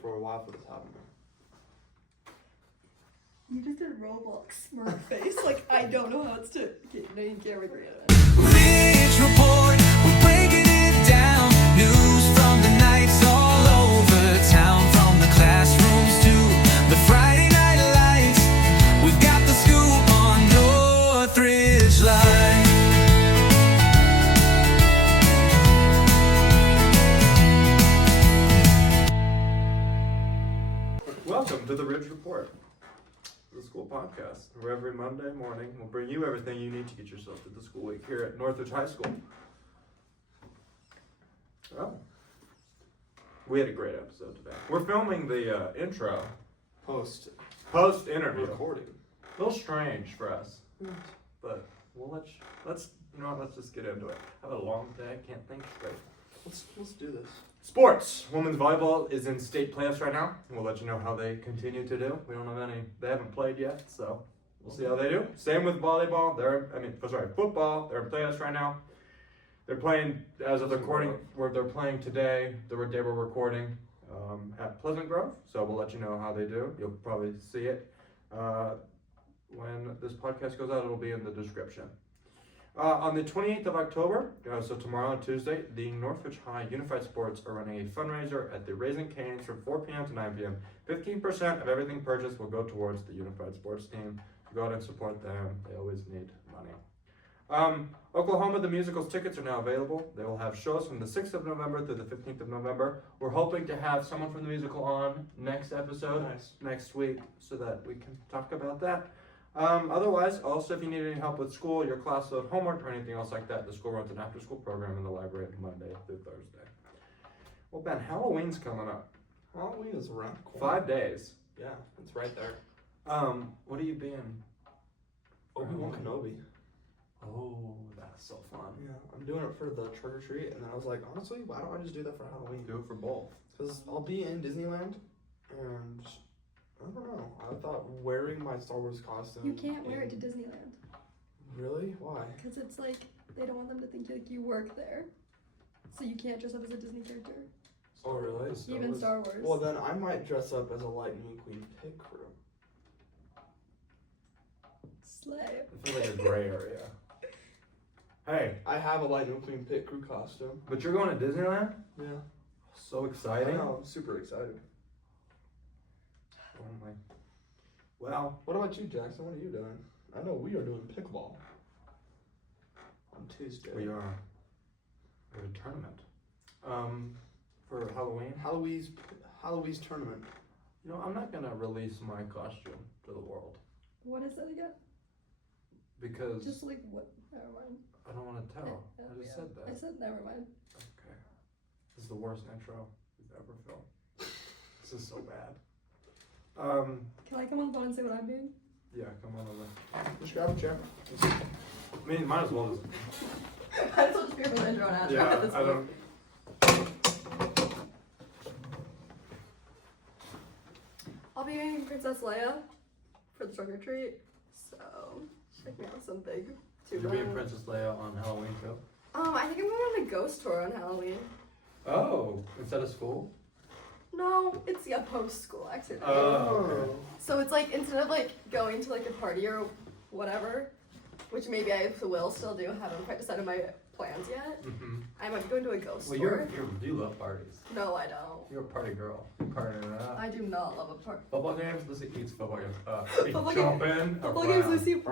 for a while for this to happen. You just did Roblox smurf face. Like, I don't know how it's to. No, you can't recreate it. Ridge Report, we're breaking it down. News from the nights all over town. From the classrooms to the Friday night lights. We've got the scoop on Northridge Live. Welcome to the Ridge Report, the school podcast, where every Monday morning we'll bring you everything you need to get yourself through the school week here at Northridge High School. Oh, we had a great episode today. We're filming the intro Post interview. recording. A little strange for us, but we'll let's just get into it. I have a long day, can't think straight. Let's do this. Sports. Women's volleyball is in state playoffs right now. We'll let you know how they continue to do. We don't have any. They haven't played yet, so we'll see how they do. Same with volleyball. Football. They're in playoffs right now. They're playing as of the recording. Where they're playing today. They were recording at Pleasant Grove. So we'll let you know how they do. You'll probably see it when this podcast goes out. It'll be in the description. On the 28th of October, so tomorrow and Tuesday, the Northridge High Unified Sports are running a fundraiser at the Raising Cane's from 4 p.m. to 9 p.m. 15% of everything purchased will go towards the Unified Sports team. Go out and support them. They always need money. Oklahoma, the musical's tickets are now available. They will have shows from the 6th of November through the 15th of November. We're hoping to have someone from the musical on next episode, next week, so that we can talk about that. Otherwise, also, if you need any help with school, your class load, homework, or anything else like that, the school runs an after-school program in the library Monday through Thursday. Well, Ben, Halloween's coming up. Halloween is around the corner. 5 days. Yeah, it's right there. What are you being? Obi-Wan Kenobi. Oh, that's so fun. Yeah, I'm doing it for the trick or treat, and then I was like, honestly, why don't I just do that for Halloween? Do it for both. Because I'll be in Disneyland, and I don't know. I thought wearing my Star Wars costume. You can't wear it to Disneyland. Really? Why? Because it's like, they don't want them to think like you work there. So you can't dress up as a Disney character. Oh, really? Even Star Wars. Well, then I might dress up as a Lightning Queen pig crew. Slay. It feels like a gray area. Hey. I have a Lightning Queen pig crew costume. But you're going to Disneyland? Yeah. So exciting. I know, I'm super excited. Oh my. Well. What about you, Jackson? What are you doing? I know we are doing pickleball on Tuesday. We are. We have a tournament. For Halloween. Halloween's tournament. You know, I'm not gonna release my costume to the world. What is that again? Because Just like what? Never mind. I don't want to tell. I just said that. I said never mind. Okay. This is the worst intro we've ever filmed. This is so bad. Can I come on the phone and say what I'm doing? Yeah, come on over. Just grab a chair. I mean, might as well just. Might as well just be for the intro and outro Yeah, at this I point. don't. I'll be being Princess Leia for the trick or treat, so check me out some big Did you be in Princess Leia on Halloween too? I think I'm going on a ghost tour on Halloween. Oh, instead of school? No, it's post-school activity. Oh, okay. So it's like, instead of like going to like a party or whatever, which maybe I will still do, haven't quite decided my plans yet, I might be going to a ghost Well, tour. you love parties. No, I don't. You're a party girl. You're partying it up. I do not love a party. Football games? Lucy eats football games. Football Jumping. Football games, Lucy. I think I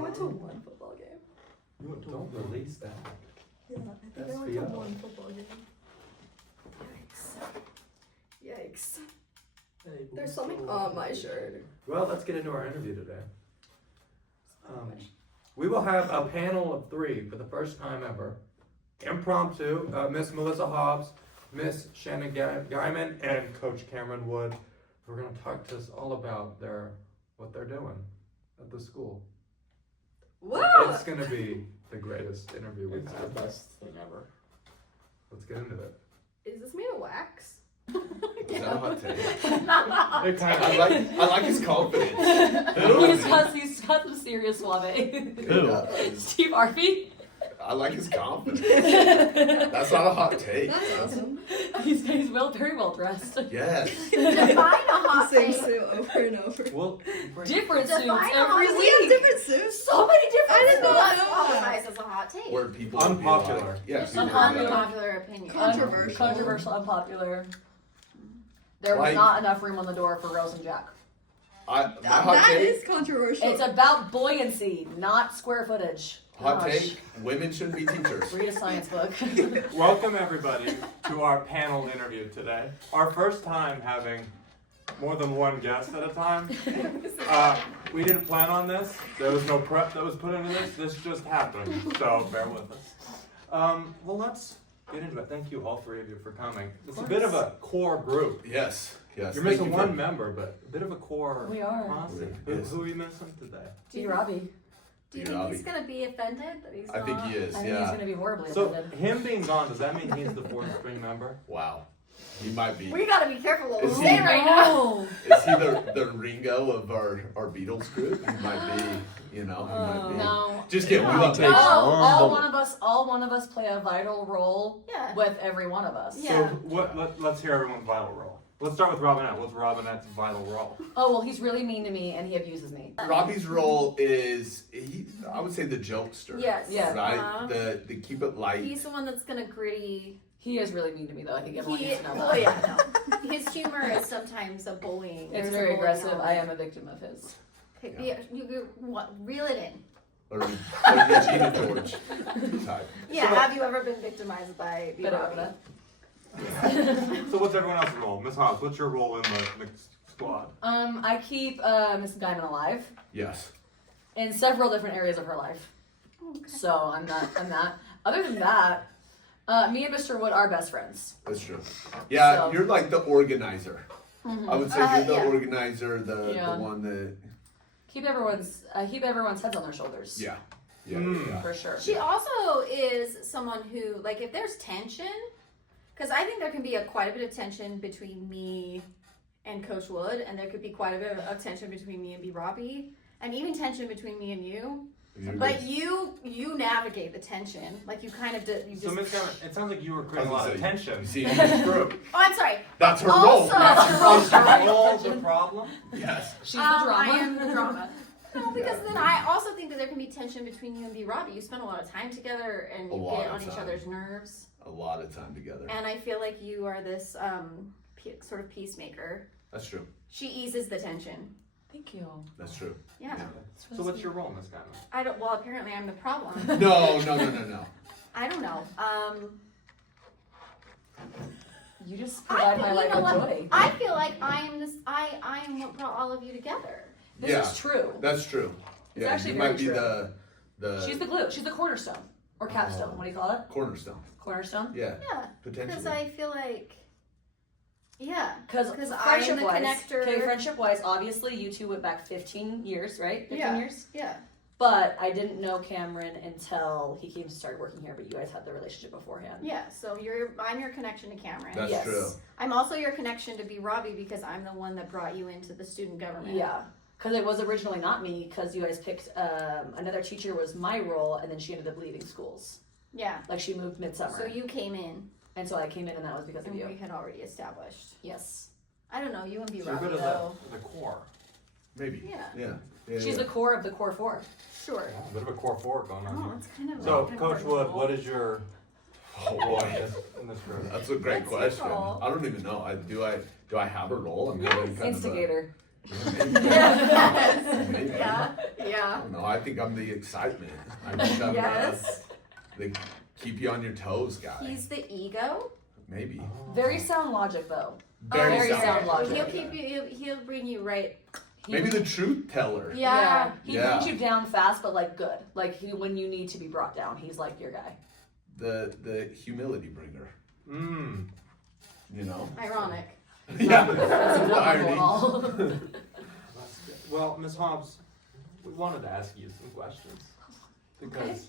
went to one football game. You went to Don't release that. Yeah, I think That's I went to Fiona. one football game. Yikes. Yikes. Hey, There's something on my shirt. Well, let's get into our interview today. We will have a panel of 3 for the first time ever. Impromptu, Miss Melissa Hobbs, Miss Shannon Guymon, and Coach Cameron Wood. We're going to talk to us all about what they're doing at the school. Whoa! It's going to be the greatest interview we've It's the had. best thing ever. Let's get into it. Is this made of wax? Is that a hot take? It kind of, I like his confidence. He's got some serious suave. Who? Steve Harvey. I like his confidence. That's not a hot take. That's awesome. He's very well dressed. Yes. Define a hot Same take. suit over and over. Well, Different suits Define a every hot We have week. different suits. So many different I didn't know suits. that. Qualifies as a hot take. Where people would be Unpopular. like, yeah, Just people an would be like, unpopular opinion. Controversial. Controversial, unpopular. There was Like- not enough room on the door for Rose and Jack. my hot That take. is controversial. It's about buoyancy, not square footage. Hot Gosh. take. Women shouldn't be teachers. Read a science book. welcome everybody to our panel interview today. Our first time having more than one guest at a time. We didn't plan on this. There was no prep that was put into this. This just happened. So bear with us. Well, let's get into it. Thank you, all three of you, for coming. It's a bit of a core group. Yes. Yes. You're Thank missing you for- one member, but a bit of a core. We are. posse. Yes. Who are you missing today? G. Robbie. Do you think he's gonna be offended that he's I think not? he is. I think he's Yeah. going to be horribly So offended. him being gone, does that mean he's the fourth string member? Wow. He might be. We gotta be careful what we Is say he- right now. Is he the Ringo of our Beatles group? He might be. You know. He might be. No. Just kidding. We No, love no, Beatles. all one of us play a vital role Yeah. with every one of us. Yeah. So let's hear everyone's vital role. Let's start with Robinette. What's Robinette's vital role? Oh, well, he's really mean to me and he abuses me. Robbie's role is I would say the jokester. Yes. Yeah. Right. Uh-huh. The keep it light. He's the one that's gonna gritty. He is really mean to me, though. I think everyone He, needs to know oh that. yeah, no. His humor is sometimes a bullying. It's There's a very bullying aggressive. element. I am a victim of his. Okay, reel it in. or Regina George type. Yeah. So- Have you ever been victimized by Bit Robbie? of that. So what's everyone else's role? Miss Hobbs, what's your role in the squad? I keep Miss Guymon alive Yes. in several different areas of her life. So I'm that. Other than that, me and Mr. Wood are best friends. That's true. Yeah, So- you're like the organizer. I would say you're the yeah. organizer, the Yeah. one that Keep everyone's heads on their shoulders. yeah. Yeah. Mm. Yeah. For sure. She also is someone who, like, if there's tension, because I think there can be quite a bit of tension between me and Coach Wood, and there could be quite a bit of tension between me and B. Robbie, and even tension between me and you. But you navigate the tension, like you kind of you So just. Miss Guymon, it sounds like you were creating a I was lot of gonna say, tension. You see, in this group. Oh, I'm sorry. That's her role. Also, Is your role the problem? Yes. She's the drama. I am the drama. No, because then I also think that there can be tension between you and B. Robbie. You spend a lot of time together, and A you lot get of on each time. other's nerves. A lot of time together. And I feel like you are this sort of peacemaker. That's true. She eases the tension. Thank you. That's true. Yeah. So what's your role, Miss Guymon? I don't. Well, apparently I'm the problem. No. I don't know. You just provide my life you know with what? joy. I feel like I am this. I am what brought all of you together. This Yeah. is true. That's true. It's Yeah, actually you very might be true. the She's the glue. She's the cornerstone or capstone. Oh. What do you call it? cornerstone. Cornerstone. Yeah. Yeah. Because Potentially. I feel like. Yeah. Because I am the friendship wise, connector. okay, friendship wise, obviously you two went back 15 years, right? 15 Yeah. years. Yeah. But I didn't know Cameron until he came to start working here. But you guys had the relationship beforehand. Yeah. So I'm your connection to Cameron. That's Yes. true. I'm also your connection to B. Robbie because I'm the one that brought you into the student government. Yeah. Because it was originally not me. Because you guys picked another teacher was my role, and then she ended up leaving schools. Yeah. Like she moved midsummer. So you came in, and so I came in, and that was because of and you. we had already established. Yes. I don't know. You and B. So you're a Robbie bit though. of the core. Maybe. Yeah. Yeah. She's the core of the core four. Sure. A bit of a core four going on Oh, here. it's kind of. So, like an Coach important Wood, role. what is your Oh role boy. in this room? That's a great What's your question. role? I don't even know. Do I have a role? I'm kind of Instigator. Maybe. Yes. Maybe. Yeah. I Yeah. don't know. I think I'm the excitement. I think I'm Yes. the keep you on your toes guy. He's the ego. Maybe. Very sound logic though. Very sound sound logic. He'll keep you. He'll bring you right. Maybe the truth teller. Yeah. He Yeah. brings you down fast, but like good. Like when you need to be brought down, he's like your guy. The humility bringer. Mmm. You know? Ironic. Yeah. That's The not irony. at all. That's good. Well, Ms. Hobbs, we wanted to ask you some questions. Because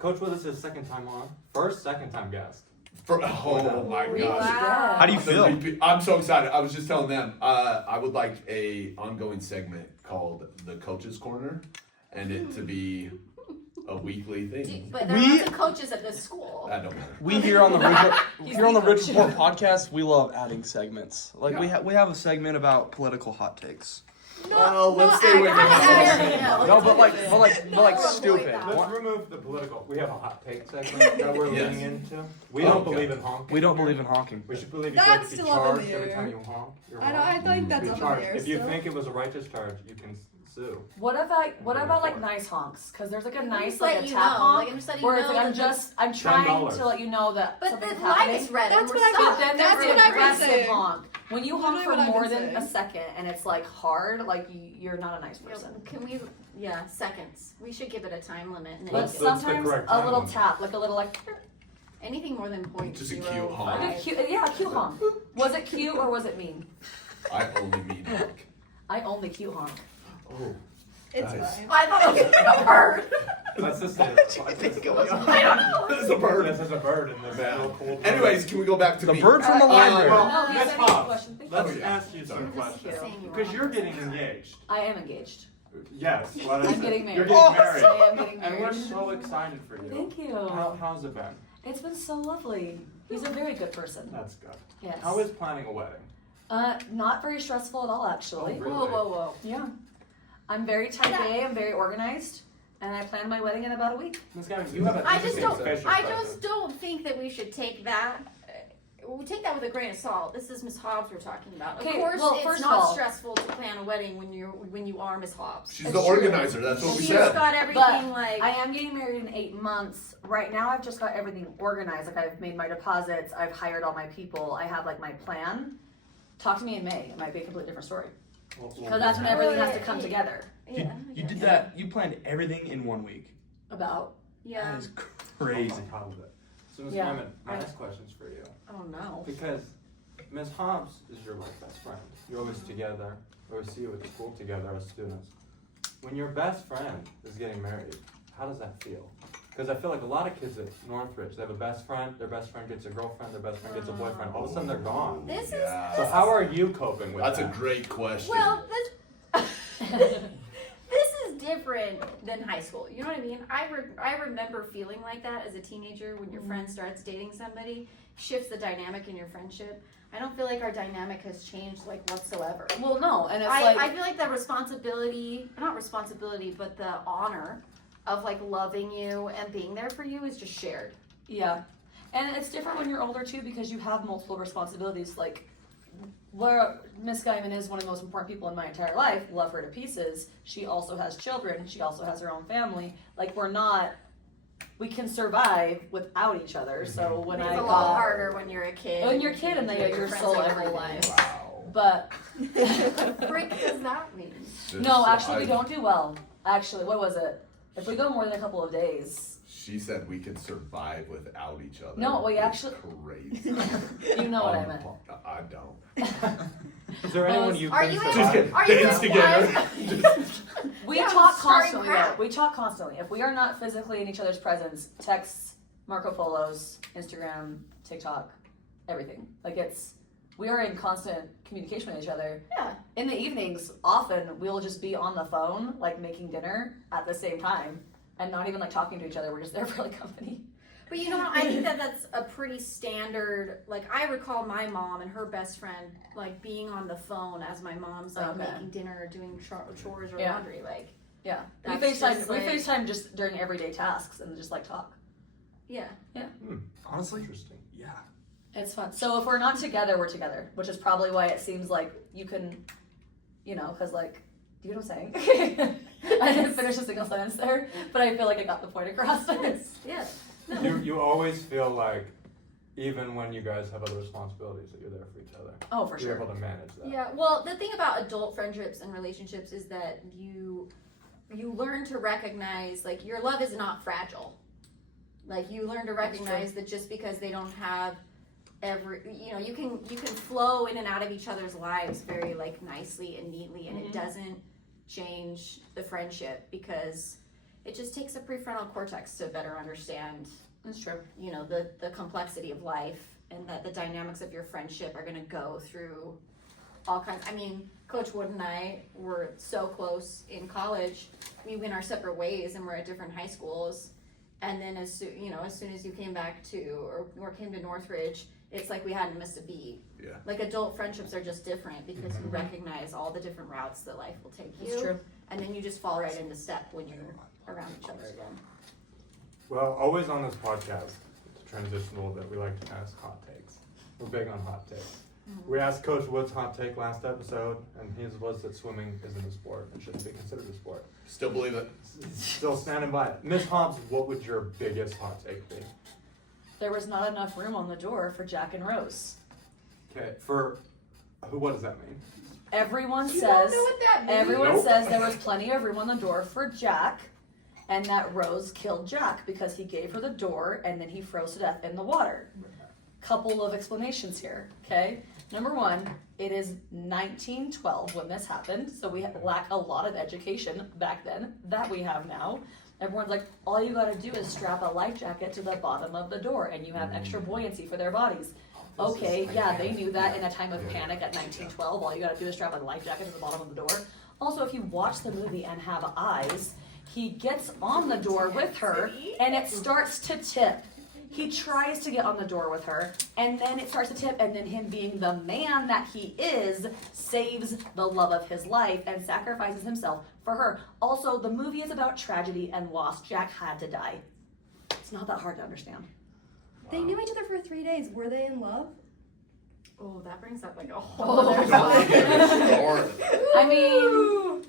Coach Wood is his second time on. Second time guest. Oh my gosh. Wow. How do you The feel? repeat- I'm so excited. I was just telling them I would like a ongoing segment called the Coach's Corner, and it to be a weekly thing. But there are lots of coaches at this school. That don't matter. We here on the Ridge the Report podcast, we love adding segments. Like we have a segment about political hot takes. Well, let's stay away from that. No, but like stupid. Let's remove the political. We have a hot take segment that we're Yes. leaning into. We don't believe in honking. We don't believe in honking. We should believe you That's should be still up in charged the every air. time you honk. You're I wrong. think that's Be up in charged. the air If you still. think it was a righteous charge, you can sue. What about like nice honks? Because there's like a nice just like let a you tap know. honk Like, I'm just letting you where it's know like that I'm trying $10. to let you know that But something's the light happening. is red. That's and we're what I stopped. But then there's That's the what I've been aggressive saying. honk. When you honk Literally for what I've more been than a saying. second and it's like hard, like you're not a nice Yeah, person. Can we? Yeah, seconds. We should give it a time limit. And But What's the sometimes correct a time little limit? tap, like a little like anything more than point Just a cute zero honk. five. cute, yeah, cute honk. Was it cute or was it mean? I only mean honk. I only cute honk. Oh, It's nice. fine. I thought it was a bird. Let's just say This is a bird. This is a bird in this Man. little cold. Anyways, can we go back to The me? bird from the library. well, No, you Miss said any Hobbs, question. Thank let's you. ask you some This is questions. cute. Because you're getting engaged. I am engaged. Yes. What is I'm it? getting married. You're getting married. I am getting And we're married. so excited for you. Thank you. How's it been? It's been so lovely. He's a very good person. That's good. Yes. How is planning a wedding? Not very stressful at all, actually. Oh, really? Whoa. Yeah. I'm very type A, I'm very organized, and I plan my wedding in about a week. Ms. Guymon, you have an I just interesting don't. special I present. just don't think that we should take that. We'll take that with a grain of salt. This is Miss Hobbs we're talking about. Of Okay, course, well, it's first of not all- stressful to plan a wedding when you are Miss Hobbs. She's It's the true. organizer. That's what we She's said. got everything But like. I am getting married in 8 months. Right now, I've just got everything organized. Like, I've made my deposits, I've hired all my people, I have, like, my plan. Talk to me in May. It might be a completely different story. Because that's when everything has to come together. yeah. You did that. You planned everything in 1 week. About, Yeah. That is crazy. On top of it. So, Ms. Yeah. Guymon, my next question's for you. Oh no. Because Ms. Hobbs is your like best friend. You're always together. You always see you at the school together as students. When your best friend is getting married, how does that feel? Because I feel like a lot of kids at Northridge, they have a best friend, their best friend gets a girlfriend, their best friend gets a boyfriend. All of a sudden they're gone. This is. Yeah. So how are you coping with That's a that? great question. Well, this is different than high school. You know what I mean? I remember feeling like that as a teenager when your friend starts dating somebody, shifts the dynamic in your friendship. I don't feel like our dynamic has changed like whatsoever. well, no, and it's I feel like the responsibility, not responsibility, but the honor of like loving you and being there for you is just shared. yeah. And it's different when you're older, too, because you have multiple responsibilities. Like, where Miss Guymon is one of the most important people in my entire life, love her to pieces. She also has children. She also has her own family. Like, we can survive without each other. So when It's I a lot got, harder when you're a kid. when you're a kid and then your you're friends so are your whole everything. life. Wow. But What the frick does that mean? no, actually, we don't do well. Actually, what was it? If we go more than a couple of days, She said we could survive without each other. No, we It's actually- crazy. you know what I meant. I don't. Is there anyone you Are can you survive? Just kidding. Are The you instigator. We Yeah, talk starting constantly. crap. Though. We talk constantly. If we are not physically in each other's presence, texts, Marco Polos, Instagram, TikTok, everything. Like we are in constant communication with each other. Yeah. In the evenings, often we'll just be on the phone, like making dinner at the same time, and not even like talking to each other. We're just there for like company. But you know what? I think that that's a pretty standard. Like I recall my mom and her best friend like being on the phone as my mom's like Okay. making dinner or doing chores or Yeah. laundry. Like Yeah, That's we FaceTime. just We like- FaceTime just during everyday tasks and just like talk. yeah. Honestly, Interesting. yeah. It's fun. So if we're not together, we're together, which is probably why it seems like you can, because like, do you know what I'm saying? I didn't finish a single sentence there, but I feel like I got the point across. Yeah. You always feel like, even when you guys have other responsibilities, that you're there for each other. Oh, for You're sure. able to manage that. Yeah. Well, the thing about adult friendships and relationships is that you learn to recognize like your love is not fragile. Like you learn to recognize that just because they don't have you can flow in and out of each other's lives very like nicely and neatly, and it doesn't change the friendship because it just takes a prefrontal cortex to better understand That's true. the complexity of life, and that the dynamics of your friendship are going to go through all kinds. I mean, Coach Wood and I were so close in college, we went our separate ways and we're at different high schools. And then as soon as you came back to or came to Northridge, it's like we hadn't missed a beat. Yeah. Like adult friendships are just different because you recognize all the different routes that life will take you. That's true. And then you just fall right into step when you're around each other again. Well, always on this podcast, to transition a little bit, we like to ask hot takes. We're big on hot takes. We asked Coach Wood's hot take last episode, and his was that swimming isn't a sport and shouldn't be considered a sport. Still believe it. Still standing by it. Miss Hobbs, what would your biggest hot take be? There was not enough room on the door for Jack and Rose. Okay, for who? What does that mean? Everyone You says don't know what that means? everyone Nope. says there was plenty of room on the door for Jack, and that Rose killed Jack because he gave her the door and then he froze to death in the water. Couple of explanations here, okay? Number one, it is 1912 when this happened, so we lack a lot of education back then that we have now. Everyone's like, all you gotta do is strap a life jacket to the bottom of the door and you have extra buoyancy for their bodies. Okay, yeah, they knew that in a time of panic at 1912. All you gotta do is strap a life jacket to the bottom of the door. Also, if you watch the movie and have eyes, he gets on the door with her and it starts to tip. He tries to get on the door with her, and then it starts to tip, and then him being the man that he is, saves the love of his life and sacrifices himself for her. Also, the movie is about tragedy and loss. Jack had to die. It's not that hard to understand. They knew each other for 3 days. Were they in love? Oh, that brings up like a whole other Or- I mean,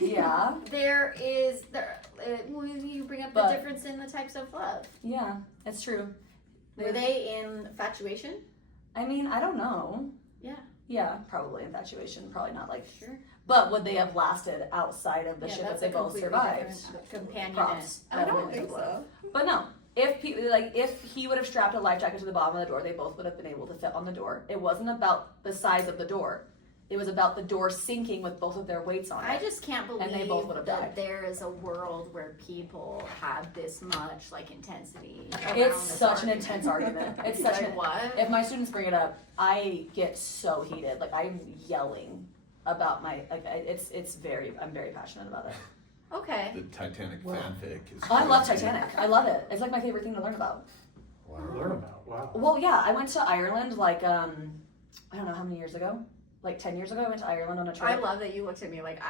yeah, there when you bring up the But- difference in the types of love. yeah, it's true. Were they in infatuation? I mean, I don't know. Yeah. Yeah, probably infatuation, probably not like. Sure. But would they have lasted outside of the Yeah, shit that that's they a both completely survived? different companionate. Props. I don't think so. But no, if he would have strapped a life jacket to the bottom of the door, they both would have been able to fit on the door. It wasn't about the size of the door. It was about the door sinking with both of their weights on it. I just can't believe And they both would have that died. there is a world where people have this much like intensity. around It's this such an argument. intense argument. It's such Like an. what? If my students bring it up, I get so heated. Like I'm yelling about my. Like I'm very passionate about it. Okay. The Titanic fanfic is. I love crazy. Titanic. I love it. It's like my favorite thing to learn about. Learn about. Wow. Well, yeah, I went to Ireland like I don't know how many years ago. Like 10 years ago, I went to Ireland on a trip. I love that you looked at me like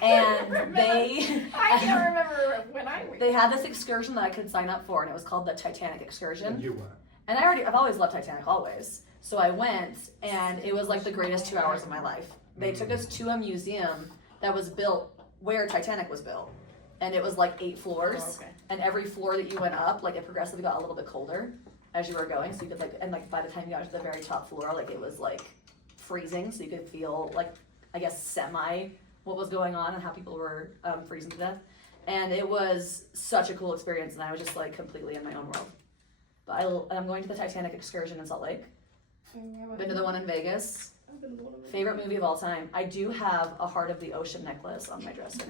And remember. they I can't remember when I went. they had this excursion that I could sign up for, and it was called the Titanic excursion. And you went. And I've always loved Titanic, always. So I went, and it was like the greatest 2 hours of my life. They took us to a museum that was built where Titanic was built, and it was like 8 floors. Oh, okay. And every floor that you went up, like it progressively got a little bit colder as you were going. So you could like by the time you got to the very top floor, like it was like freezing, so you could feel like I guess semi what was going on and how people were freezing to death. And it was such a cool experience, and I was just like completely in my own world. But I'm going to the Titanic excursion in Salt Lake. Been to the one in Vegas. Favorite movie of all time. I do have a Heart of the Ocean necklace on my dresser.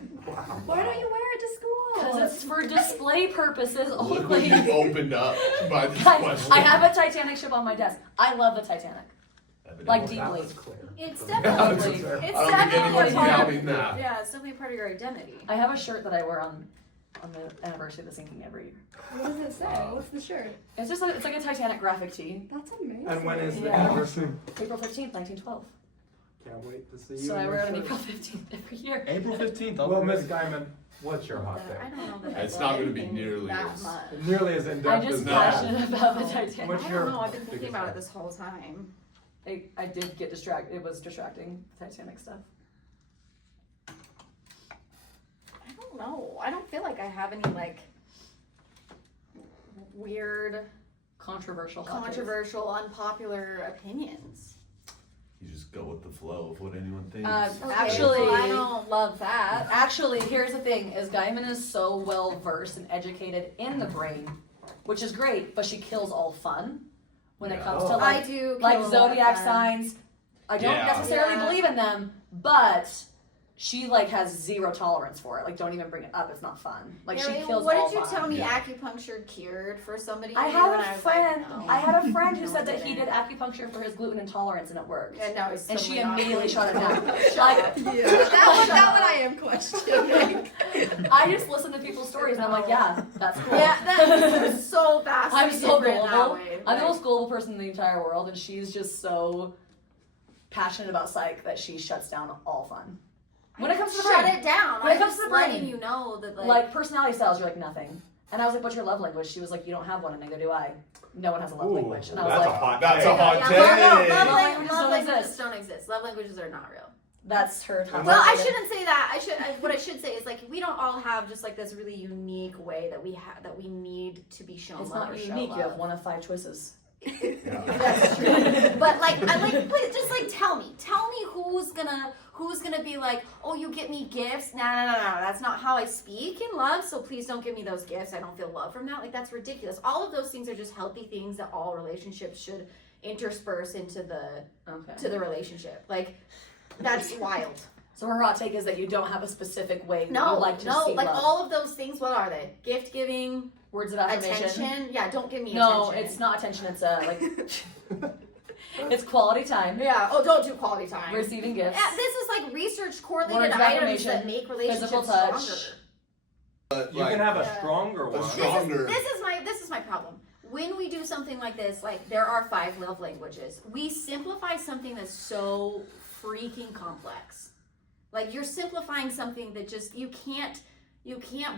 Why don't you wear it to school? Because it's for display purposes Look what only. you opened up by this Guys, question. I have a Titanic ship on my desk. I love the Titanic. Like Well, that deeply. was clear. It's I definitely don't it's think definitely a anyone's part of doubting that. yeah, it's definitely a part of your identity. I have a shirt that I wear on the anniversary of the sinking every year. What does it say? What's the shirt? It's just like, it's like a Titanic graphic tee. That's amazing. And when is the Yeah. anniversary? April 15th, 1912. Can't wait to see you. So I in wear your it on shirt. April 15th every year. April 15th. Well, Miss Guymon, what's your hot I take? don't know that It's I not love gonna be anything nearly that as- much. Nearly as in I'm depth just as that. passionate about the Titanic. What's I your don't know. I've been thinking biggest about it one? this whole time. I did get distracted. It was distracting, Titanic stuff. I don't know. I don't feel like I have any like weird, Controversial. hot takes. controversial, unpopular opinions. You just go with the flow of what anyone thinks. Okay, Actually- well, I don't love that. Actually, here's the thing: is Guymon is so well versed and educated in the brain, which is great, but she kills all fun when it comes to Yeah. like I do like kill a lot of zodiac fun. signs. I don't Yeah. necessarily Yeah. believe in them, but she like has zero tolerance for it. Like, don't even bring it up. It's not fun. Like, she Ariel, kills what all did you fun. tell me Yeah. acupuncture cured for somebody? I you had and a was friend. Like, no. I had a friend who No, said it that he did didn't. acupuncture for his gluten intolerance, and it worked. And now he's And she totally not immediately gluten shut it down. intolerant. Like, That one I am questioning. I just listen to people's stories, and I'm like, yeah, that's cool. Yeah, that is so vastly I'm so different that gullible. way. I'm the Like, most gullible person in the entire world, and she's just so passionate about psych that she shuts down all fun. When it comes to the shut brain, it down. When it I'm comes to just the brain. letting you know that like personality styles, you're like nothing. And I was like, what's your love language? She was like, you don't have one, and neither do I. No one has a love Ooh, language. And I was that's like, a hot That's take. a hot yeah, take. love Love languages love don't languages exist. don't exist. Love languages are not real. that's her top. Well, I shouldn't say that. What I should say is like we don't all have just like this really unique way that we have that we need to be shown It's love not or show unique. You have love. one of 5 choices. Yeah. That's true. But like, I like, please, just like, tell me who's gonna be like, oh, you get me gifts? No. That's not how I speak in love. So please don't give me those gifts. I don't feel love from that. Like, that's ridiculous. All of those things are just healthy things that all relationships should intersperse into the relationship. Like, that's wild. So her hot take is that you don't have a specific way that No, you like to no, see like love. all of those things. What are they? Gift giving, Words of affirmation. attention. Yeah, don't give me No, attention. it's not attention. It's like it's quality time. Yeah. Oh, don't do quality time. Receiving gifts. Yeah, this is like research correlated Words of items affirmation, that make relationships physical touch. stronger. But, You like, can have a Yeah. stronger one. stronger. This is my problem. When we do something like this, like there are 5 love languages. We simplify something that's so freaking complex. Like you're simplifying something that just you can't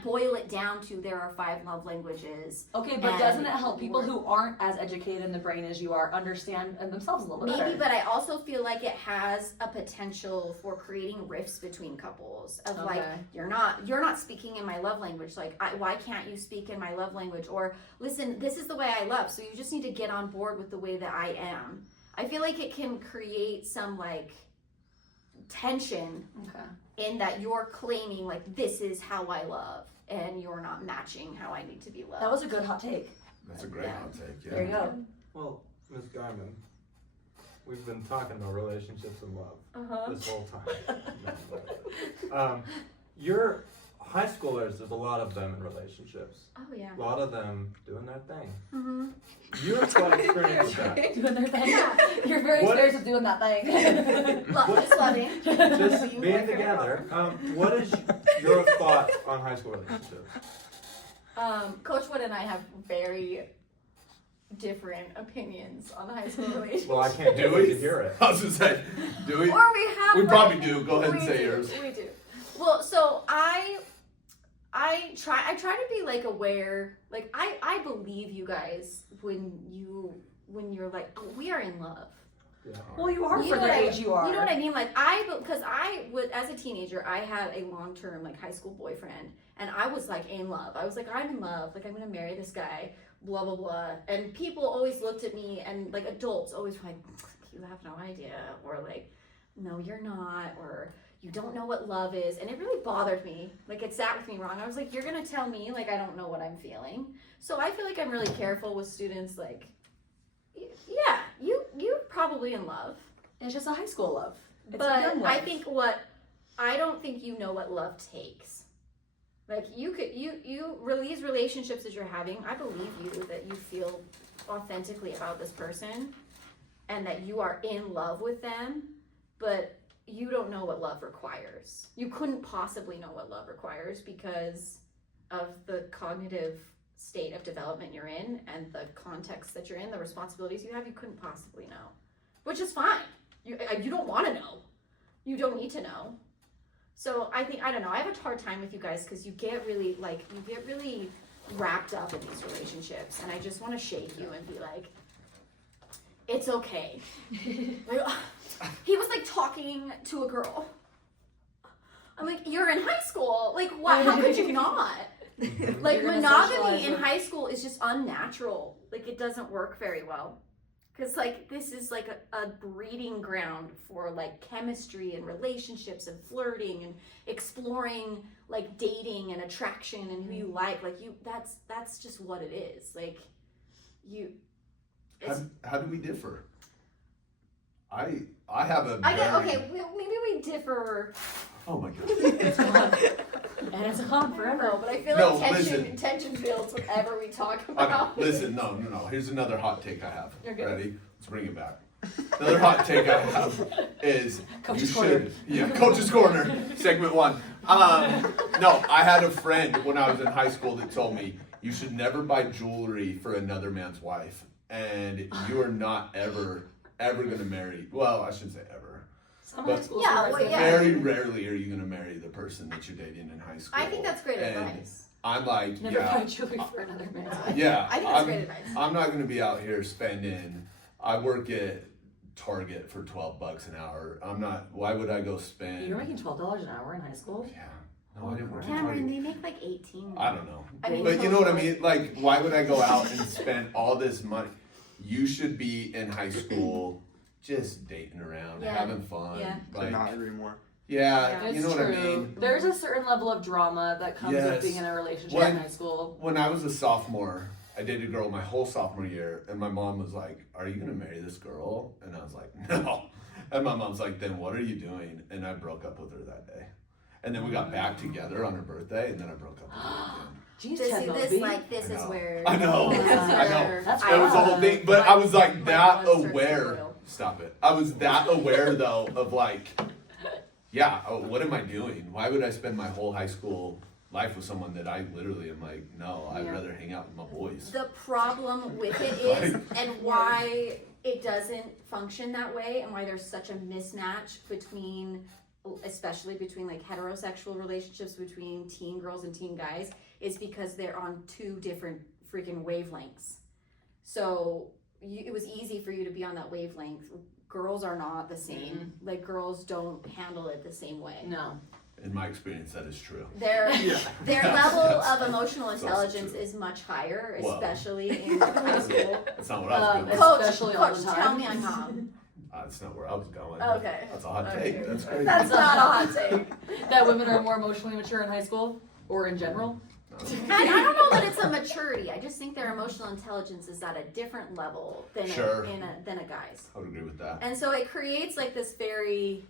boil it down to there are 5 love languages. Okay, but And doesn't it help people we're- who aren't as educated in the brain as you are understand themselves a little bit Maybe, better? but I also feel like it has a potential for creating rifts between couples of like Okay. you're not speaking in my love language. Like why can't you speak in my love language? Or listen, this is the way I love, so you just need to get on board with the way that I am. I feel like it can create some like tension Okay. in that you're claiming like this is how I love, and you're not matching how I need to be loved. That was a good hot take. That's a great hot take. Yeah. There you go. Well, Miss Guymon, we've been talking about relationships and love Uh-huh. this whole time. Your high schoolers, there's a lot of them in relationships. Oh yeah. A lot of them doing their thing. Mm-hmm. You have quite experience with that. Doing their thing. Yeah. You're very What- experienced with doing that thing. Just loving. Just Being being like your together. What is your thought on high school relationships? Coach Wood and I have very different opinions on high school relationships. Well, I can't Do wait we? to hear it. I was just saying, do we? Or we have. We like- probably do. Go ahead and we say do, yours. We do. Well, so I try to be like aware. Like I believe you guys when you're like, oh, we are in love. Yeah. Well, you are You for know the what I- age you are. You know what I mean? Like because I would, as a teenager, I had a long-term like high school boyfriend, and I was like in love. I was like, I'm in love. Like I'm gonna marry this guy. Blah blah blah. And people always looked at me, and like adults always were like, you have no idea, or like, no, you're not, or you don't know what love is. And it really bothered me. Like it sat with me wrong. I was like, you're gonna tell me like I don't know what I'm feeling. So I feel like I'm really careful with students. Like, yeah, you're probably in love. It's just a high school love. It's a But young love. I don't think you know what love takes. Like these relationships that you're having, I believe you that you feel authentically about this person and that you are in love with them, but you don't know what love requires. You couldn't possibly know what love requires because of the cognitive state of development you're in and the context that you're in, the responsibilities you have, you couldn't possibly know. Which is fine. You don't want to know. You don't need to know. So I don't know, I have a hard time with you guys because you get really wrapped up in these relationships, and I just want to shake you and be like, it's okay. Like, he was like talking to a girl. I'm like, you're in high school. Like, what? How could you not? Like, You're gonna monogamy socialize in with- high school is just unnatural. Like, it doesn't work very well. Because, like, this is like a breeding ground for like chemistry and relationships and flirting and exploring like dating and attraction and who you like. Like, that's just what it is. Like, How do we differ? I have a I get, very- okay, maybe we differ Oh my god. It's gone. And it's gone I forever. don't know, but I feel No, like listen. tension builds whenever we talk I know. about. Listen, no. Here's another hot take I have. You're good. Ready? Let's bring it back. Another hot take I have is Coach's you Corner. should. Yeah, Coach's Corner, segment 1. No, I had a friend when I was in high school that told me you should never buy jewelry for another man's wife, and you are not ever gonna marry. Well, I shouldn't say ever. Some But- high schools Yeah, are well, like yeah. Very rarely are you gonna marry the person that you're dating in high school. I think that's great And advice. I'm like, Never yeah. buy jewelry for another man's wife. Yeah, I think that's I'm, great advice. I'm not gonna be out here spending. I work at Target for $12 an hour. I'm not. Why would I go spend? You were making $12 an hour in high school? Yeah. No, I didn't work at Cameron, Target. they make like 18. I don't know. I mean, But you know what I totally. mean? Like, why would I go out and spend all this money? You should be in high school just dating around, Yeah. having fun. Yeah. Like, Could not agree more. yeah, It's you know true. what I mean? There's a certain level of drama that comes with Yes. being in a relationship When- in high school. When I was a sophomore, I dated a girl my whole sophomore year, and my mom was like, "Are you gonna marry this girl?" And I was like, "No." And my mom's like, "Then what are you doing?" And I broke up with her that day. And then we got back together on her birthday, and then I broke up with her again. Jeez, This, Ted this, Mosby. like, this I is know. where. I know. This is I know. where That's It was the whole thing, but I was like my that blood starts to aware. boil. Stop it. I was that aware though of like, yeah, oh, what am I doing? Why would I spend my whole high school life with someone that I literally am like, no, I'd Yeah. rather hang out with my boys. The problem with it is, and why it doesn't function that way, and why there's such a mismatch between, especially between like heterosexual relationships between teen girls and teen guys, is because they're on two different freaking wavelengths. So it was easy for you to be on that wavelength. Girls are not the same. Like, girls don't handle it the same way. No. In my experience, that is true. Their That's- level that's- of emotional that's also intelligence true. is much higher, Well. especially in high school. That's not what I was doing. Coach, Especially all coach, the time. tell me I'm wrong. That's not where I was going. Okay. That's a hot Okay. take. That's crazy. That's not a hot take. That women are more emotionally mature in high school or in general. I don't know that it's a maturity. I just think their emotional intelligence is at a different level than Sure. than a guy's. I would agree with that. And so it creates like this very.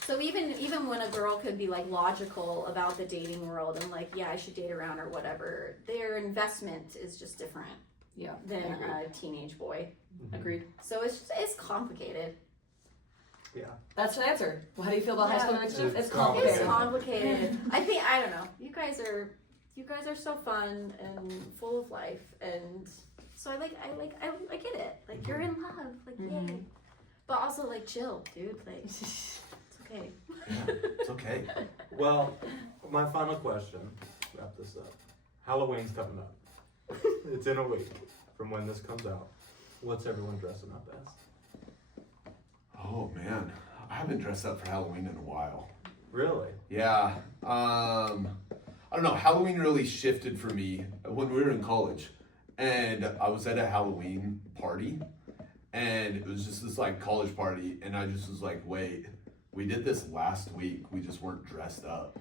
So even when a girl could be like logical about the dating world and like, yeah, I should date around or whatever, their investment is just different Yeah. than Agreed. a teenage boy. Agreed. So it's complicated. That's the answer. Well, how do you feel about high school Yeah. relationships? It's It's complicated. complicated. I don't know. You guys are so fun and full of life, and so I get it. Like, you're in love, like, yay. But also, like, chill, dude. Like, it's okay. Yeah, it's okay. Well, my final question, wrap this up. Halloween's coming up. It's in a week from when this comes out. What's everyone dressing up as? Oh man, I haven't dressed up for Halloween in a while. Really? Yeah. I don't know. Halloween really shifted for me when we were in college, and I was at a Halloween party, and it was just this like college party, and I just was like, wait, we did this last week. We just weren't dressed up.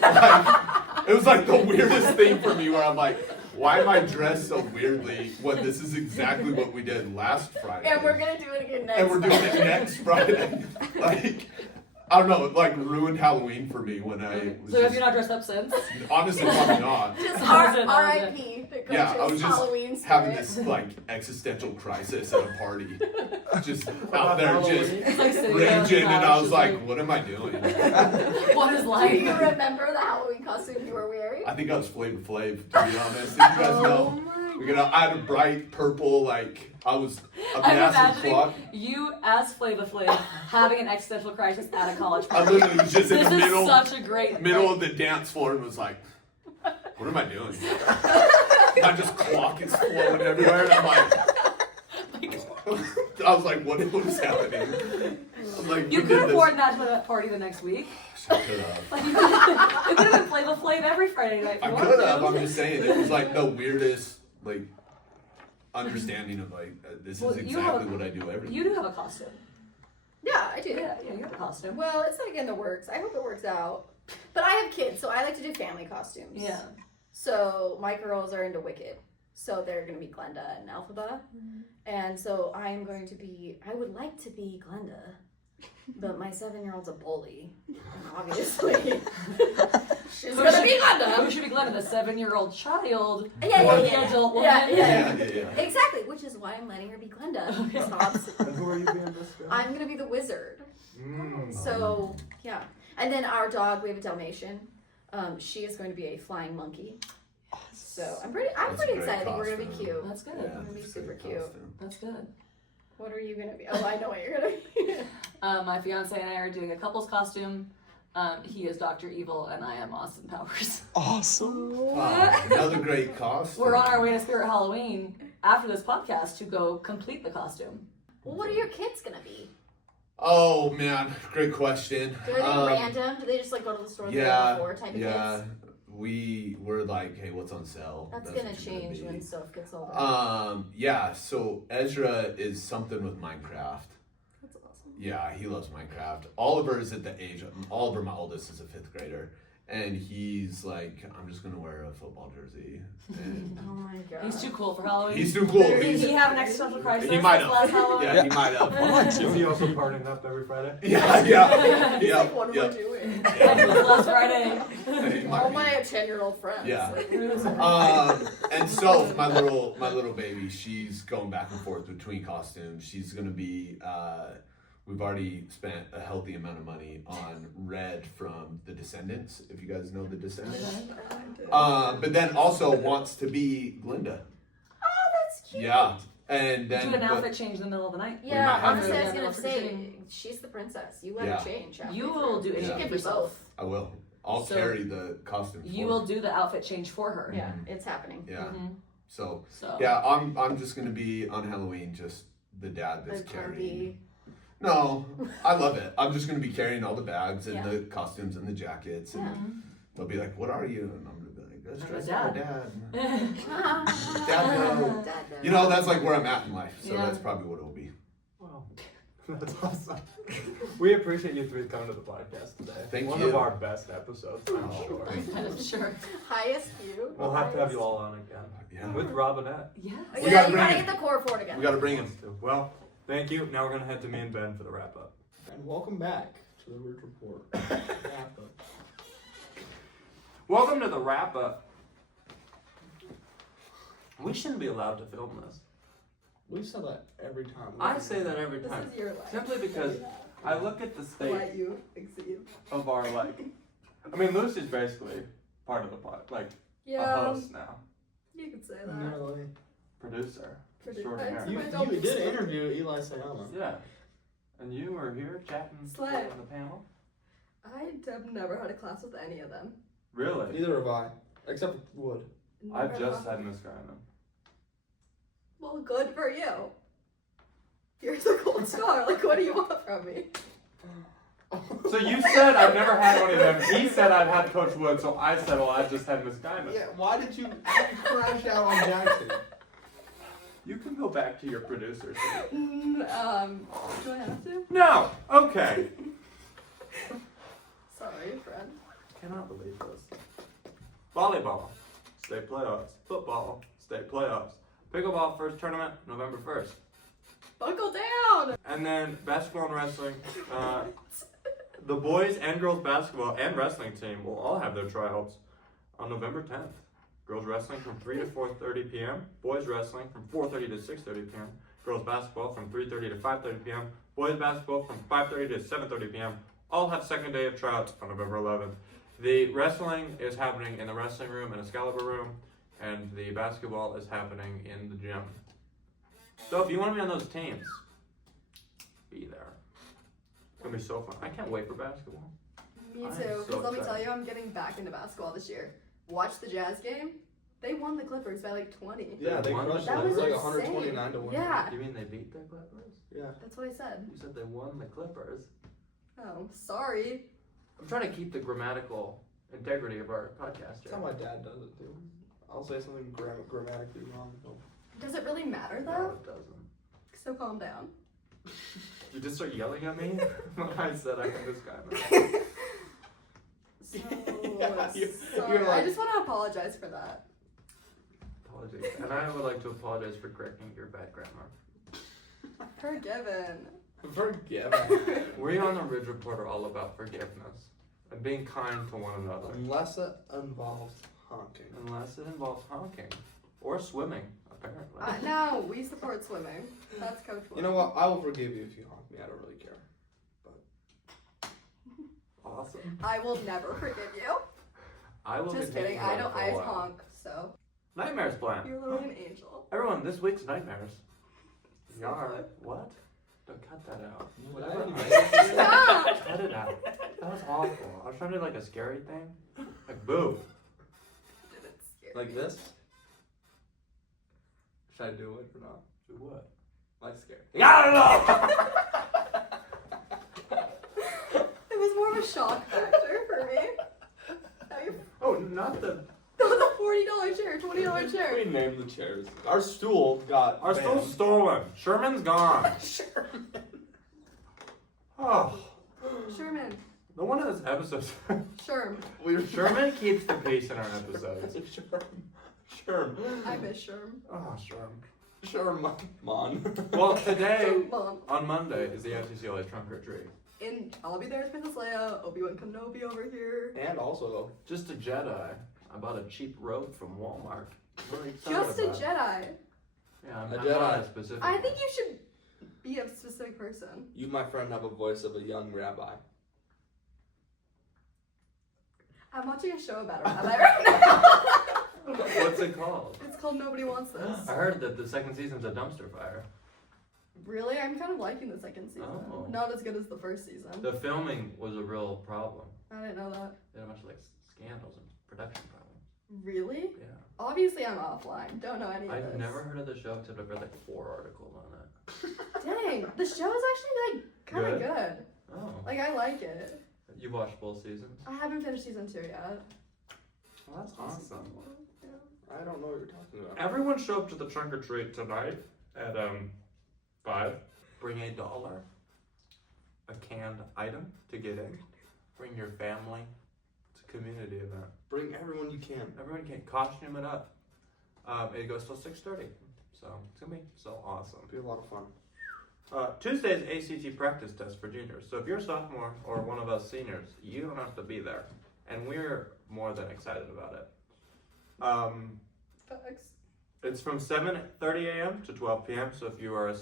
Like, it was like the weirdest thing for me where I'm like, why am I dressed so weirdly when this is exactly what we did last Friday? And we're gonna do it again next. And we're doing it Friday. next Friday. Like, I don't know, it like ruined Halloween for me when I was So have just, you not dressed up since? honestly probably not. Just That was it. R.I.P. the Yeah, I coach's was just Halloween spirit. having this like existential crisis at a party. Just out there just It's like sitting there on the raging, and I couch, was just like, what am I doing? what is Do life? you remember the Halloween costume you were wearing? I think I was Flavor Flav, to be honest. If you guys know. I had a bright purple, like, I was a I'm massive imagining clock. you as Flava Flav having an existential crisis at a college I party. literally was just in This the is middle. such a great Middle of the dance floor and was like, what am I doing? I just clock is flowing everywhere and I'm like, I was like, what is happening? I'm like, You who could did have this? worn that to a party the next week. I could have. Like, it could have been Flava Flav every Friday night. if I you could wanted have. to. I'm just saying, it was like the weirdest, like, understanding of like, this Well, is you have exactly what I do every You do have a costume. Yeah, I do. Yeah, you have a costume. Well, it's like in the works. I hope it works out. But I have kids, so I like to do family costumes. Yeah. So my girls are into Wicked. So they're going to be Glenda and Elphaba. And so I would like to be Glenda. But my 7-year-old's a bully, and obviously she's gonna be Glenda. Who should be Glenda? The 7-year-old child Yeah, or yeah, the yeah. adult woman? Yeah. Yeah. Exactly, which is why I'm letting her be Glenda. Miss Hobbs. And who are you being this guy? I'm gonna be the wizard. Mm. So yeah, and then our dog, we have a Dalmatian. She is going to be a flying monkey. So I'm pretty That's a excited. great I think we're gonna be costume. cute. That's good. Yeah, gonna be it's a super great cute. costume. That's good. What are you gonna be? Oh, I know what you're gonna be. My fiance and I are doing a couple's costume. He is Dr. Evil and I am Austin Powers. Awesome. Another great costume. We're on our way to Spirit Halloween after this podcast to go complete the costume. Well, what are your kids gonna be? Oh man, great question. Do they random? Do they just like go to the store the day Yeah, before type of yeah. kids? We're like, hey, what's on sale? That's gonna what you're change be. when stuff gets older. Yeah. So Ezra is something with Minecraft. That's awesome. Yeah, he loves Minecraft. Oliver is at the age. Oliver, my oldest, is a 5th grader, and he's like, I'm just gonna wear a football jersey. And Oh my god. He's too cool for Halloween. he's too cool. Did He's, he have an existential crisis he might this last have. Halloween? Yeah, he might have. Is he also partying up every Friday? Yeah. He's like, what am I doing? Last Friday. He might All be. my 10-year-old friends. Yeah. Like, And so my little baby, she's going back and forth between costumes. She's gonna be. We've already spent a healthy amount of money on Red from The Descendants. If you guys know The Descendants, but then also wants to be Glinda. oh, that's cute. Yeah, and Do then an outfit change in the middle of the night. Yeah, might have honestly, to. I was Yeah, gonna for say, shooting. she's the princess. You let Yeah. her change. halfway You through. will do She anything can for be yourself. both. I will. I'll So, carry the costume. You for will her. do the outfit change for her. Yeah, it's happening. Yeah. Mhm. So So yeah, I'm just gonna be on Halloween just the dad that's Like carrying. Barbie. No, I love it. I'm just gonna be carrying all the bags and Yeah. the costumes and the jackets, and Yeah. they'll be like, "What are you?" And I'm gonna be like, "That's I'm dressed a like my dad." Dad, no. Dad, You know, that's like where I'm at in life, so Yeah. that's probably what it'll be. Wow. That's awesome. We appreciate you three coming to the podcast today. Thank One you. of our best episodes, I'm sure. Sure. Highest view. We'll have to have you all on again. Yeah. With Robinette. Yes. Oh, We yeah, gotta you bring gotta him. get the core for it again. We gotta bring him. Well, thank you. Now we're gonna head to me and Ben for the wrap up. And welcome back to the Ridge Report. Wrap-up. Welcome to the wrap up. We shouldn't be allowed to film this. We say that every time. I say that every This time. is your life. Simply because I look at the state Let you exceed. of our I mean, Lucy's basically part of the pod, like a Yeah, host now, you could say that. Nearly. producer, Produ- extraordinaire. I- You did interview Eli Sayama. Yeah, and you were here chatting Slay. on the panel. I have never had a class with any of them. Really? Neither have I, except for Wood. I've Never just had- had Miss Guymon. Well, good for you. You're the gold star. Like, what do you want from me? So you said I've never had one of them. He said I've had Coach Wood, so I said, well, I've just had Miss Guymon. Yeah, why did you crash out on Jackson? You can go back to your producer. Do I have to? No. Okay. Sorry, friend. Cannot believe this. Volleyball, state playoffs. Football, state playoffs. Pickleball first tournament, November 1st. Buckle down! And then basketball and wrestling. The boys and girls basketball and wrestling team will all have their tryouts on November 10th. Girls wrestling from 3 to 4:30 p.m. Boys wrestling from 4:30 to 6:30 p.m. Girls basketball from 3:30 to 5:30 p.m. Boys basketball from 5:30 to 7:30 p.m. All have second day of tryouts on November 11th. The wrestling is happening in the wrestling room and Excalibur room, and the basketball is happening in the gym. So if you want to be on those teams, be there. It's gonna be so fun. I can't wait for basketball. Me I am too, so because let me tell excited. you, I'm getting back into basketball this year. Watch the Jazz game. They won the Clippers by like 20. Yeah, they won crushed the it. That It was was like insane. 129 to 1. Yeah, You mean they beat the Clippers? Yeah. that's what I said. You said they won the Clippers. Oh, sorry. I'm trying to keep the grammatical integrity of our podcast That's how here. my dad does it too. I'll say something grammatically wrong. Does it really matter No, though? it doesn't. So calm down. You just start yelling at me when I said I had this guy. So, Yeah, sorry. you're like- I just want to apologize for that. Apologies. And I would like to apologize for correcting your bad grammar. Forgiven. Forgive We on the Ridge Report are all about forgiveness and being kind to one another. Unless it involves honking. Unless it involves honking. Or swimming, apparently. No, we support swimming. That's Coach Wood. You know what? I will forgive you if you honk me. I don't really care. Awesome. I will never forgive you. I will Just be kidding. thinking I about don't. it for a I while. honk. So Nightmares plan. you're literally an angel. Everyone, this week's nightmares. So Yar. good. What? Don't cut that out. Whatever. Stop. Cut it out. That was awful. I was trying to do like a scary thing. Like boo. Didn't scare Like me. this? Should I do it or not? Do what? Like scary. I don't know! It was more of a shock factor for me. Now you Oh, not the. the $40 chair, $20 chair. We named the chairs. Our stool got. Our stool's stolen. Sherman's gone. Sherman. Oh. Sherman. No one of this episode. Sherm. Sherman keeps the peace in our episodes. Sherm. I miss Sherm. Oh, Sherman. Sherman. Well, today, Mom. on Monday, is the FCCLA trunk or treat. And I'll be there as Princess Leia, Obi-Wan Kenobi over here. And also, Just a Jedi. I bought a cheap robe from Walmart. I'm really excited Just a about it. Jedi. Yeah, I'm A not Jedi. a specific. I think you should be a specific person. you, my friend, have a voice of a young rabbi. I'm watching a show about a rabbi right now. What's it called? It's called Nobody Wants This. I heard that the second season's a dumpster fire. Really? I'm kind of liking the second season. Oh. Not as good as the first season. The filming was a real problem. I didn't know that. They had a bunch of like scandals and production problems. Really? Yeah. Obviously, I'm offline. Don't know any of I've this. never heard of the show except I've read like 4 articles on it. Dang, the show is actually like kind of Good? good. Oh. Like I like it. You watched both seasons? I haven't finished season 2 yet. Well, that's awesome. Yeah. I don't know what you're talking about. Everyone show up to the trunk or treat tonight at 5. Bring $1, a canned item to get in. Bring your family. It's a community event. Bring everyone you can. Everyone can costume it up. It goes till 6:30, so it's gonna be so awesome. It'll be a lot of fun. Tuesday's ACT practice test for juniors. So if you're a sophomore or one of us seniors, you don't have to be there, and we're more than excited about it. Facts. It's from 7:30 a.m. to 12 p.m. So if you are a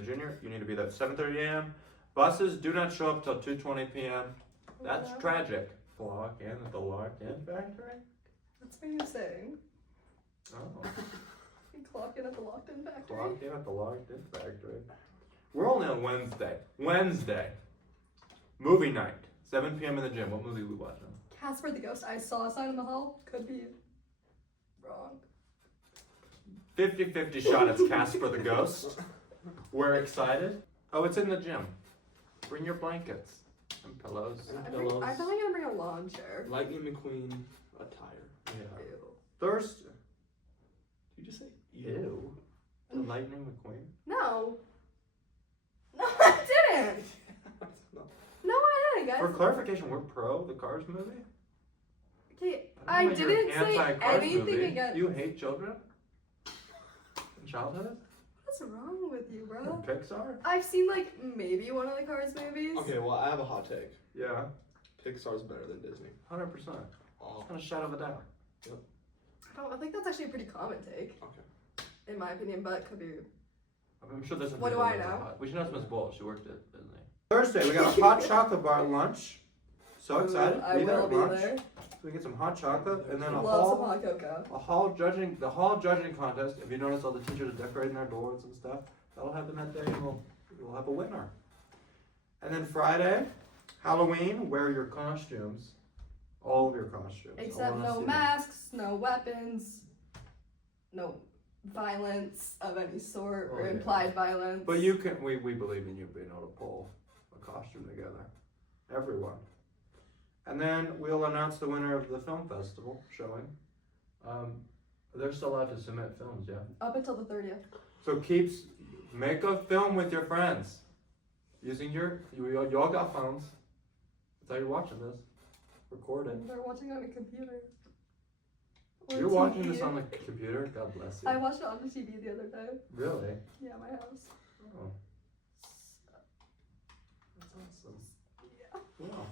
junior, you need to be there at 7:30 a.m. Buses do not show up till 2:20 p.m. That's Yeah. tragic. Clock in at the lock-in factory. That's what you're saying. Oh, You clock in at the locked-in factory. clock in at the locked-in factory. We're only on Wednesday. Movie night, 7 p.m. in the gym. What movie we watching? Casper the Ghost. I saw a sign in the hall. Could be wrong. 50-50 shot. It's Casper the Ghost. We're excited. Oh, it's in the gym. Bring your blankets and pillows. I feel like I'm gonna bring a lawn chair. Lightning McQueen attire. Yeah. Ew. Thursday. Did you just say Ew. The Lightning McQueen. No. No, I didn't. No, I didn't, guys. For clarification, we're pro the Cars movie. Okay, I I know you're didn't say anti-Cars anything movie. against. You hate children? In childhood? What's wrong with you, bro? Pixar? I've seen like maybe one of the Cars movies. Okay, well, I have a hot take. Yeah. Pixar's better than Disney. 100%. Oh, Not a shadow of a doubt. I think that's actually a pretty common take, okay. in my opinion, but it could be. I'm sure there's some What do people I that are know? hot. We should ask Miss Bull. She worked at Disney. Thursday, we got a hot chocolate bar at lunch. So excited. I Be there will at be lunch. there. So we get some hot chocolate and then a Love some hall, hot cocoa. the hall judging contest. If you notice, all the teachers are decorating their doors and stuff. That'll happen that day, and we'll have a winner. And then Friday, Halloween. Wear your costumes, all of your costumes. I Except wanna no see them. masks, no weapons, no violence of any sort Oh, or yeah. implied violence. But you can. We believe in you being able to pull a costume together. Everyone. And then we'll announce the winner of the film festival showing. They're still allowed to submit films, yeah. Up until the 30th. So make a film with your friends. Using you all got phones. That's how you're watching this. Record it. They're watching on a computer. Or You're watching TV. this on the computer? God bless you. I watched it on the TV the other day. Really? Yeah, my house. Oh. Awesome. Yeah. Wow.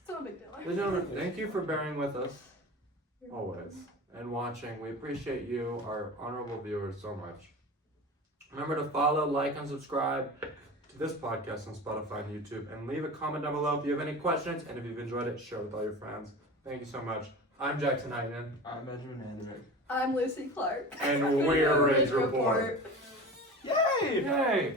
It's not a big deal. Ladies and gentlemen, thank you for bearing with us always and watching. We appreciate you, our honorable viewers, so much. Remember to follow, like, and subscribe to this podcast on Spotify and YouTube, and leave a comment down below if you have any questions, and if you've enjoyed it, share it with all your friends. Thank you so much. I'm Jackson Heinen. I'm Benjamin Andrick. I'm Lucy Clark. And we're Ridge Report. Report. Yay! Yay!